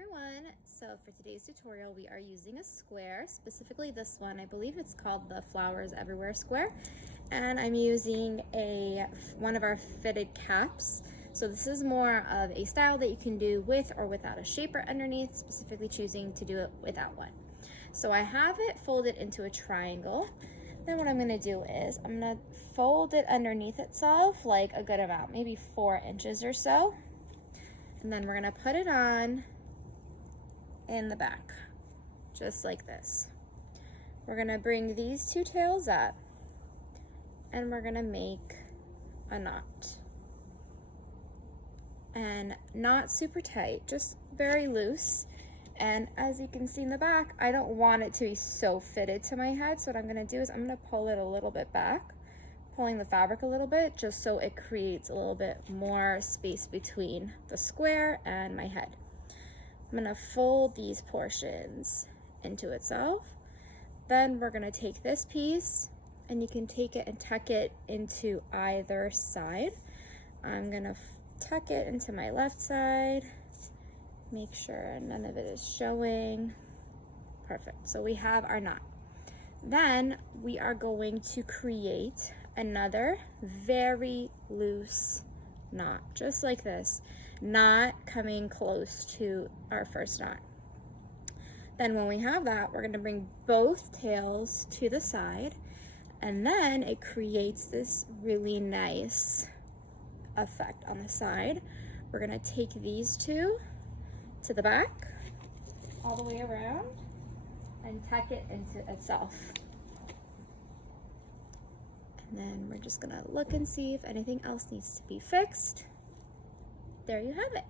everyone, so for today's tutorial we are using a square, specifically this one. I believe it's called the Flowers Everywhere square, and I'm using one of our fitted caps. So this is more of a style that you can do with or without a shaper underneath, specifically choosing to do it without one. So I have it folded into a triangle. Then what I'm going to do is I'm going to fold it underneath itself like a good amount, maybe 4 inches or so. And then we're going to put it on in the back, just like this. We're going to bring these two tails up and we're going to make a knot. And not super tight, just very loose. And as you can see in the back, I don't want it to be so fitted to my head. So what I'm going to do is I'm going to pull it a little bit back, pulling the fabric a little bit, just so it creates a little bit more space between the square and my head. I'm going to fold these portions into itself. Then we're going to take this piece, and you can take it and tuck it into either side. I'm going to tuck it into my left side. Make sure none of it is showing. Perfect. So we have our knot. Then we are going to create another very loose knot, just like this, not coming close to our first knot. Then when we have that, we're going to bring both tails to the side, and then it creates this really nice effect on the side. We're going to take these two to the back all the way around and tuck it into itself. And then we're just gonna look and see if anything else needs to be fixed. There you have it.